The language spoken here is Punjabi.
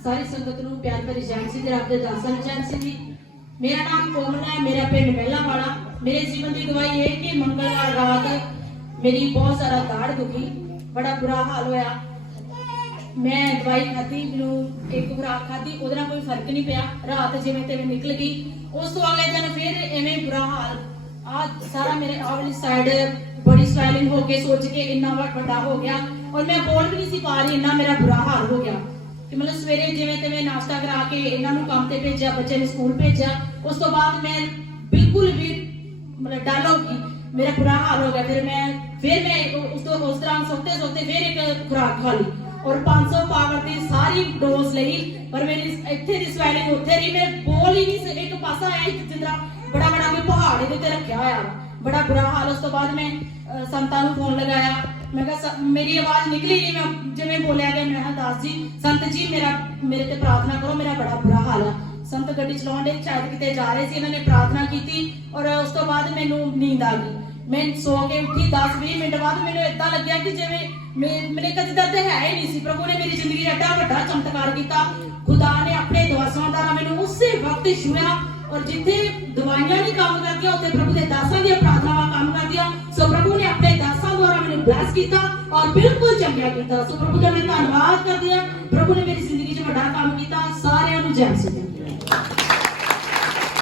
ਸਾਰੀ ਸੰਗਤ ਨੂੰ ਪਿਆਰ ਭਰੀ ਜੈਨਸੀ ਦੇ ਰੱਬ ਦੇ ਦਾਸਾਂ ਨੂੰ ਜੈਨਸੀ ਜੀ ਮੇਰਾ ਨਾਮ ਕੋਮਲ ਹੈ ਮੇਰਾ ਪਿੰਡ ਮਹਿਲਾ ਵਾਲਾ ਮੇਰੇ ਜੀਵਨ ਦੀ ਗਵਾਹੀ ਇਹ ਕਿ ਮੰਗਲਵਾਰ ਰਾਤ ਮੇਰੀ ਬਹੁਤ ਸਾਰਾ ਦਾੜ ਦੁਖੀ ਬੜਾ ਬੁਰਾ ਹਾਲ ਹੋਇਆ ਮੈਂ ਦਵਾਈ ਖਾਧੀ ਮੈਨੂੰ ਇੱਕ ਖੁਰਾਕ ਖਾਧੀ ਉਹਦੇ ਨਾਲ ਕੋਈ ਫ਼ਰਕ ਨਹੀਂ ਪਿਆ ਰਾਤ ਜਿਵੇਂ ਤਿਵੇਂ ਨਿਕਲ ਗਈ ਉਸ ਤੋਂ ਅਗਲੇ ਦਿਨ ਫਿਰ ਐਵੇਂ ਬੁਰਾ ਹਾਲ ਆ ਸਾਰਾ ਮੇਰੇ ਆਹ ਵਾਲੀ ਸਾਈਡ ਬੜੀ ਸਵੈਲਿੰਗ ਹੋ ਕੇ ਸੋਚ ਕੇ ਇੰਨਾ ਵੱਡਾ ਹੋ ਗਿਆ। ਔਰ ਮੈਂ ਬੋਲ ਵੀ ਨਹੀਂ ਸੀ ਪਾ ਰਹੀ, ਇੰਨਾ ਮੇਰਾ ਬੁਰਾ ਹਾਲ ਹੋ ਗਿਆ। ਕਿ ਮਤਲਬ ਸਵੇਰੇ ਜਿਵੇਂ ਤਿਵੇਂ ਨਾਸ਼ਤਾ ਕਰਾ ਕੇ ਇਹਨਾਂ ਨੂੰ ਕੰਮ ਤੇ ਭੇਜਿਆ ਬੱਚੇ ਨੂੰ ਸਕੂਲ ਭੇਜਿਆ, ਉਸ ਤੋਂ ਬਾਅਦ ਮੈਂ ਬਿਲਕੁਲ ਵੀ ਮਤਲਬ ਡਲ ਹੋ ਗਈ। ਮੇਰਾ ਬੁਰਾ ਹਾਲ ਹੋ ਗਿਆ। ਫਿਰ ਮੈਂ ਫਿਰ ਮੈਂ ਉਸ ਤੋਂ, ਉਸ ਦੌਰਾਨ ਸੁੱਤੇ ਸੁੱਤੇ ਫਿਰ ਇੱਕ ਖੁਰਾਕ ਖਾ ਲਈ। ਔਰ 500 ਪਾਵਰ ਦੀ ਸਾਰੀ ਡੋਜ਼ ਲਈ। ਪਰ ਮੇਰੀ ਇੱਥੇ ਦੀ ਸਵੈਲਿੰਗ ਉੱਥੇ ਰਹੀ। ਮੈਂ ਬੋਲ ਹੀ ਨਹੀਂ ਇੱਕ ਪਾਸਾ ਆਇਆ ਇੱਕ ਜਿੰਦਰਾ ਬੜਾ ਬੜਾ ਕੋਈ ਪਹਾੜ ਇਹਦੇ ਤੇ ਰੱਖਿਆ ਹੋਇਆ ਬੜਾ ਬੁਰਾ ਹਾਲ। ਉਸ ਤੋਂ ਬਾਅਦ ਮੈਂ ਸੰਤਾਂ ਨੂੰ ਫੋਨ ਲਗਾਇਆ। ਮੈਂ ਕਿਹਾ ਮੇਰੀ ਆਵਾਜ਼ ਨਿਕਲੀ ਨਹੀਂ। ਮੈਂ ਜਿਵੇਂ ਬੋਲਿਆ ਗਿਆ, ਮੈਂ ਦਾਸ ਜੀ, ਸੰਤ ਜੀ, ਮੇਰਾ, ਮੇਰੇ ਤੇ ਪ੍ਰਾਰਥਨਾ ਕਰੋ। ਮੇਰਾ ਬੜਾ ਬੁਰਾ ਹਾਲ ਆ। ਸੰਤ ਗੱਡੀ ਚਲਾਉਣ ਦੇ ਸ਼ਾਇਦ ਕਿਤੇ ਜਾ ਰਹੇ ਸੀ। ਇਹਨਾਂ ਨੇ ਪ੍ਰਾਰਥਨਾ ਕੀਤੀ ਔਰ ਉਸ ਤੋਂ ਬਾਅਦ ਮੈਨੂੰ ਨੀਂਦ ਆ ਗਈ। ਮੈਂ ਸੋ ਕੇ ਉੱਠੀ 10-20 ਮਿੰਟ ਬਾਅਦ ਮੈਨੂੰ ਇਦਾਂ ਲੱਗਿਆ ਕਿ ਜਿਵੇਂ ਮੇਰੇ ਕਦੇ ਦਰਦ ਹੈ ਹੀ ਨਹੀਂ ਸੀ। ਪ੍ਰਭੂ ਨੇ ਮੇਰੀ ਜ਼ਿੰਦਗੀ ਦਾ ਏਡਾ ਵੱਡਾ ਚਮਤਕਾਰ ਕੀਤਾ। ਖੁਦਾ ਨੇ ਆਪਣੇ ਦਵਾਸਾਂ ਦਾ ਮੈਨੂੰ ਉਸੇ ਵਕਤ ਛੂਇਆ ਔਰ ਜਿੱਥੇ ਦਵਾਈਆਂ ਨਹੀਂ ਕੰਮ ਕਰਦੀਆਂ, ਉੱਥੇ ਪ੍ਰਭੂ ਦੇ ਦਾਸਾਂ ਦੀਆਂ ਪ੍ਰਾਰਥਨਾਵਾਂ ਕੰਮ ਕਰਦੀਆਂ। ਸੋ ਪ੍ਰਭੂ ਨੇ ਆਪਣੇ ਦਾਸਾਂ ਦੁਆਰਾ ਮੈਨੂੰ ਬਲੈਸ ਕੀਤਾ ਔਰ ਬਿਲਕੁਲ ਚੰਗਿਆ ਕੀਤਾ। ਸੋ ਪ੍ਰਭੂ ਦਾ ਮੈਂ ਧੰਨਵਾਦ ਕਰਦੀ ਹਾਂ। ਪ੍ਰਭੂ ਨੇ ਮੇਰੀ ਜ਼ਿੰਦਗੀ 'ਚ ਵੱਡਾ ਕੰਮ ਕੀਤਾ। ਸਾਰਿਆਂ ਨੂੰ ਜੈ ਮਸੀਹ